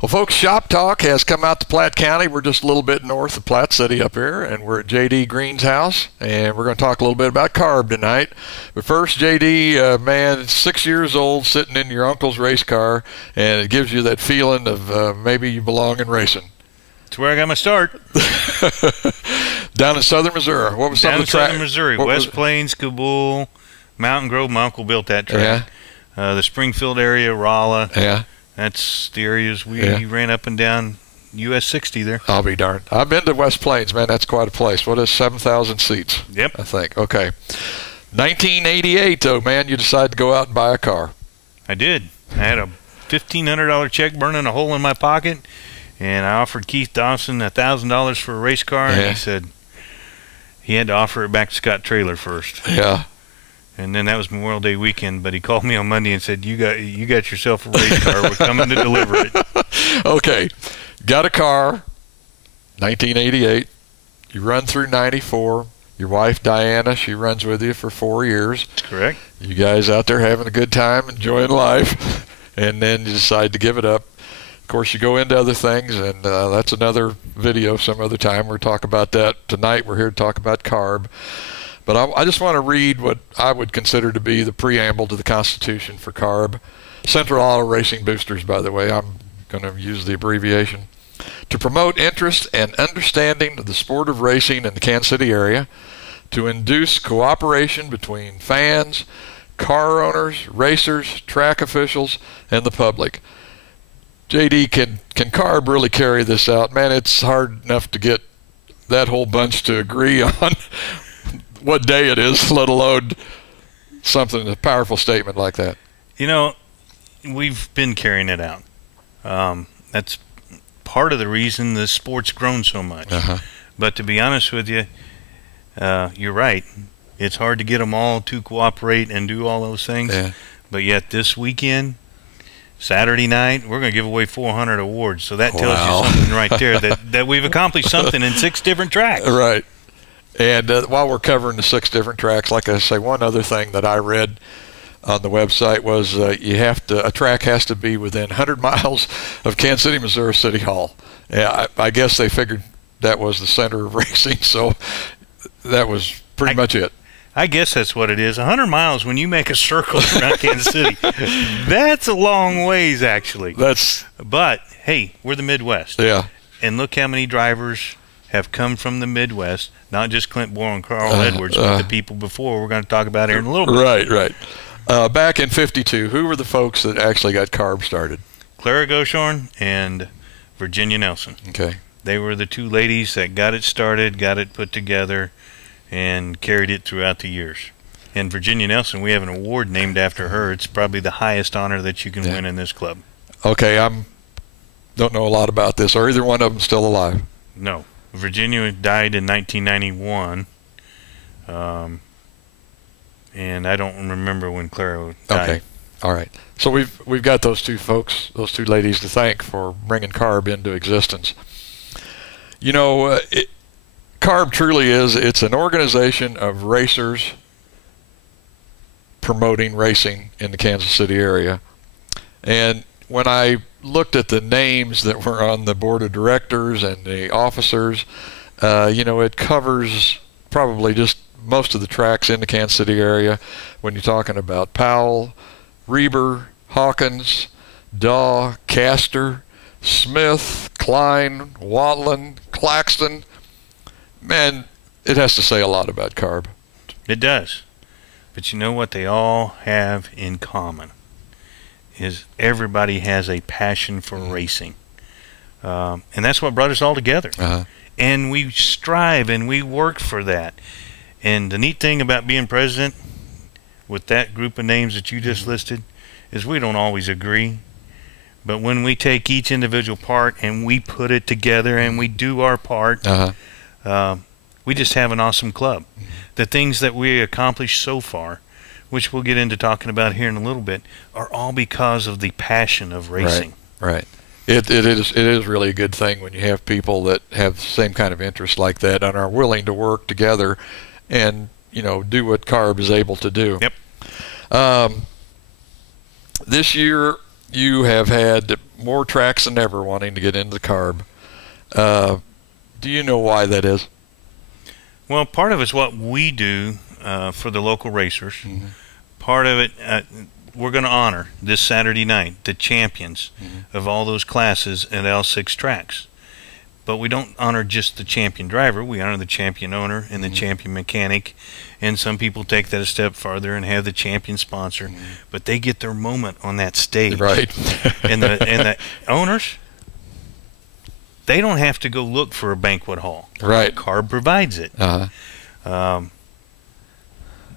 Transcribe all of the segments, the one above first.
Well, folks, Shop Talk has come out to Platte County. We're just a little bit north of Platte City up here, and we're at J.D. Green's house, and we're going to talk a little bit about C.A.R.B tonight. But first, J.D., man, 6 years old, sitting in your uncle's race car, and it gives you that feeling of maybe you belong in racing. That's where I got my start. Down in southern Missouri. What was some of the track? Down in southern Missouri. West Plains, Kabul, Mountain Grove. My uncle built that track. Yeah. The Springfield area, Rolla. Yeah. That's the areas we ran up and down US 60 there. I'll be darned. I've been to West Plains, man. That's quite a place. What is 7,000 seats? Yep. I think. Okay. 1988, though, man, you decided to go out and buy a car. I did. I had a $1,500 check burning a hole in my pocket, and I offered Keith Dawson $1,000 for a race car, and he said he had to offer it back to Scott Traylor first. Yeah. And then that was Memorial Day weekend, but he called me on Monday and said, you got yourself a race car. We're coming to deliver it. Okay. Got a car, 1988. You run through 94. Your wife, Diana, she runs with you for 4 years. Correct. You guys out there having a good time, enjoying life, and then you decide to give it up. Of course, you go into other things, and that's another video some other time. We'll talk about that. Tonight we're here to talk about C.A.R.B. But I just want to read what I would consider to be the preamble to the Constitution for C.A.R.B. Central Auto Racing Boosters, by the way. I'm going to use the abbreviation. To promote interest and understanding of the sport of racing in the Kansas City area, to induce cooperation between fans, car owners, racers, track officials, and the public. JD, can C.A.R.B. really carry this out? Man, it's hard enough to get that whole bunch to agree on what day it is, let alone a powerful statement like that. You know, we've been carrying it out. That's part of the reason the sport's grown so much. But to be honest with you, you're right. It's hard to get them all to cooperate and do all those things. Yeah. But yet this weekend, Saturday night, we're going to give away 400 awards. So that tells you something right there, that we've accomplished something in 6 different tracks. Right. And while we're covering the 6 different tracks, like I say, one other thing that I read on the website was a track has to be within 100 miles of Kansas City, Missouri City Hall. Yeah, I guess they figured that was the center of racing, so that was pretty much it. I guess that's what it is. 100 miles when you make a circle around Kansas City. That's a long ways, actually. But, hey, we're the Midwest. Yeah. And look how many drivers have come from the Midwest, not just Clint Boyle and Carl Edwards, but the people before we're going to talk about here in a little bit. Right. Back in 52, who were the folks that actually got C.A.R.B. started? Clara Goshorn and Virginia Nelson. Okay. They were the 2 ladies that got it started, got it put together, and carried it throughout the years. And Virginia Nelson, we have an award named after her. It's probably the highest honor that you can win in this club. Okay, don't know a lot about this. Are either one of them still alive? No. Virginia died in 1991, and I don't remember when Clara died. Okay, all right. So we've got those 2 folks, those 2 ladies to thank for bringing C.A.R.B. into existence. You know, C.A.R.B. truly it's an organization of racers promoting racing in the Kansas City area. And when I looked at the names that were on the board of directors and the officers, it covers probably just most of the tracks in the Kansas City area. When you're talking about Powell, Reber, Hawkins, Daw, Castor, Smith, Klein, Watland, Claxton, man, it has to say a lot about C.A.R.B. It does. But you know what they all have in common is everybody has a passion for racing. And that's what brought us all together. And we strive and we work for that. And the neat thing about being president with that group of names that you just listed is we don't always agree. But when we take each individual part and we put it together and we do our part, we just have an awesome club. The things that we accomplished so far, which we'll get into talking about here in a little bit, are all because of the passion of racing. Right. It is really a good thing when you have people that have the same kind of interest like that and are willing to work together and do what C.A.R.B. is able to do. Yep. This year you have had more tracks than ever wanting to get into the C.A.R.B. Do you know why that is? Well, part of it's what we do for the local racers. Mm-hmm. Part of it, we're going to honor this Saturday night the champions of all those classes at L6 tracks. But we don't honor just the champion driver. We honor the champion owner and the champion mechanic. And some people take that a step farther and have the champion sponsor. But they get their moment on that stage. Right. and the owners, they don't have to go look for a banquet hall. Right. C.A.R.B provides it. Uh-huh.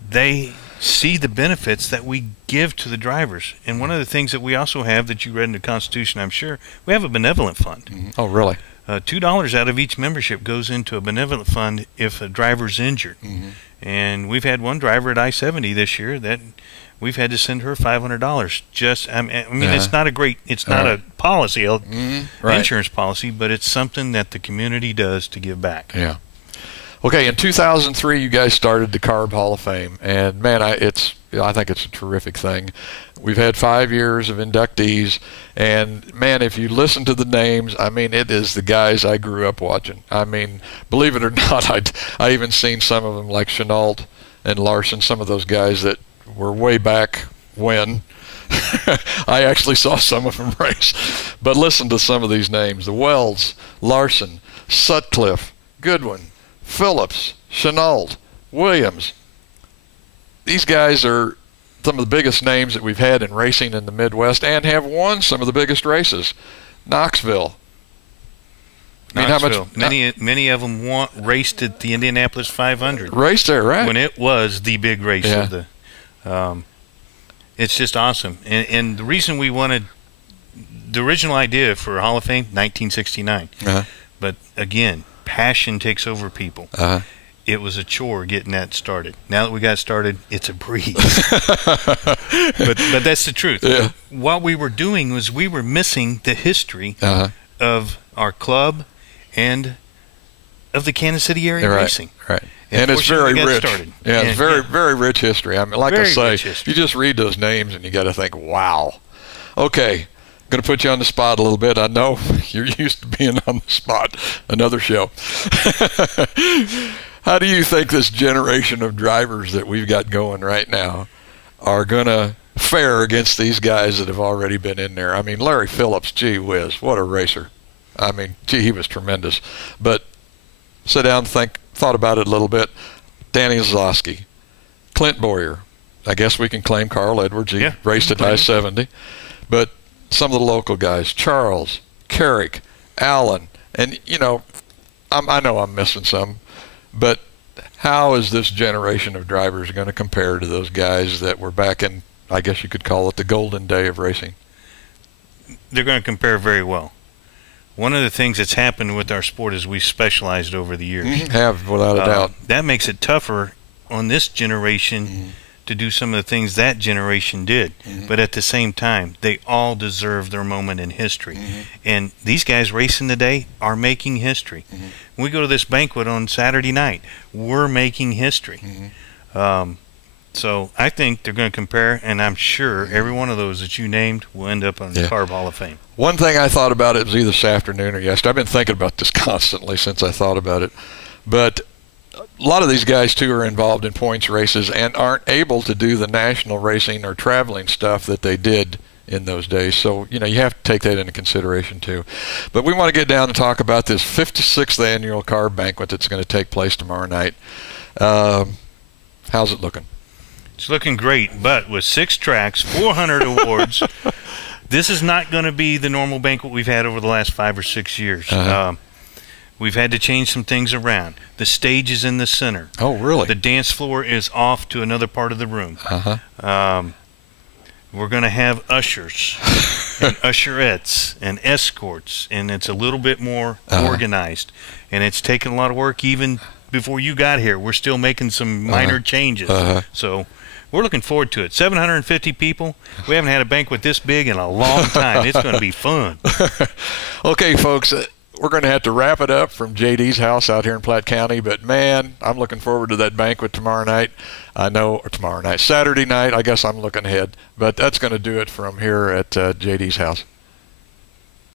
They see the benefits that we give to the drivers. And one of the things that we also have that you read in the Constitution, I'm sure, we have a benevolent fund. Mm-hmm. Oh, really? $2 out of each membership goes into a benevolent fund if a driver's injured. And we've had one driver at I-70 this year that we've had to send her $500. Just, I mean, it's not a great, it's not a policy, insurance policy, but it's something that the community does to give back. Yeah. Okay, in 2003, you guys started the C.A.R.B Hall of Fame, and man, I think it's a terrific thing. We've had 5 years of inductees, and man, if you listen to the names, I mean, it is the guys I grew up watching. I mean, believe it or not, I even seen some of them like Chenault and Larson, some of those guys that were way back when. I actually saw some of them race. But listen to some of these names: the Wells, Larson, Sutcliffe, Goodwin, Phillips, Chenault, Williams. These guys are some of the biggest names that we've had in racing in the Midwest and have won some of the biggest races. Knoxville. I mean, how much, many of them raced at the Indianapolis 500. Raced there, right? When it was the big race of the. It's just awesome, and the reason we wanted the original idea for Hall of Fame, 1969. But again, passion takes over people. It was a chore getting that started. Now that we got started, it's a breeze. but that's the truth. Yeah. What we were doing was we were missing the history of our club and of the Kansas City area racing. Right. And it's very rich. Yeah, it's very rich history. I mean, like I say, you just read those names and you got to think, wow. Okay, going to put you on the spot a little bit. I know you're used to being on the spot. Another show. How do you think this generation of drivers that we've got going right now are going to fare against these guys that have already been in there? I mean, Larry Phillips, gee whiz, what a racer. I mean, gee, he was tremendous. But sit down and thought about it a little bit. Danny Zlosky, Clint Boyer. I guess we can claim Carl Edwards. He raced at I-70. But some of the local guys, Charles, Carrick, Allen, and, you know I'm missing some. But how is this generation of drivers going to compare to those guys that were back in, I guess you could call it, the golden day of racing? They're going to compare very well. One of the things that's happened with our sport is we've specialized over the years. Have, without a doubt. That makes it tougher on this generation to do some of the things that generation did. But at the same time, they all deserve their moment in history. And these guys racing today are making history. When we go to this banquet on Saturday night, we're making history. So I think they're going to compare, and I'm sure every one of those that you named will end up on the C.A.R.B Hall of Fame. One thing I thought about, it was either this afternoon or yesterday. I've been thinking about this constantly since I thought about it. But a lot of these guys, too, are involved in points races and aren't able to do the national racing or traveling stuff that they did in those days. So, you have to take that into consideration, too. But we want to get down and talk about this 56th annual C.A.R.B banquet that's going to take place tomorrow night. How's it looking? It's looking great, but with 6 tracks, 400 awards, this is not going to be the normal banquet we've had over the last 5 or 6 years. We've had to change some things around. The stage is in the center. Oh, really? The dance floor is off to another part of the room. We're going to have ushers and usherettes and escorts, and it's a little bit more organized. And it's taken a lot of work even before you got here. We're still making some minor changes. So we're looking forward to it. 750 people. We haven't had a banquet this big in a long time. It's going to be fun. Okay, folks, we're going to have to wrap it up from JD's house out here in Platte County. But, man, I'm looking forward to that banquet tomorrow night. Saturday night. I guess I'm looking ahead. But that's going to do it from here at JD's house.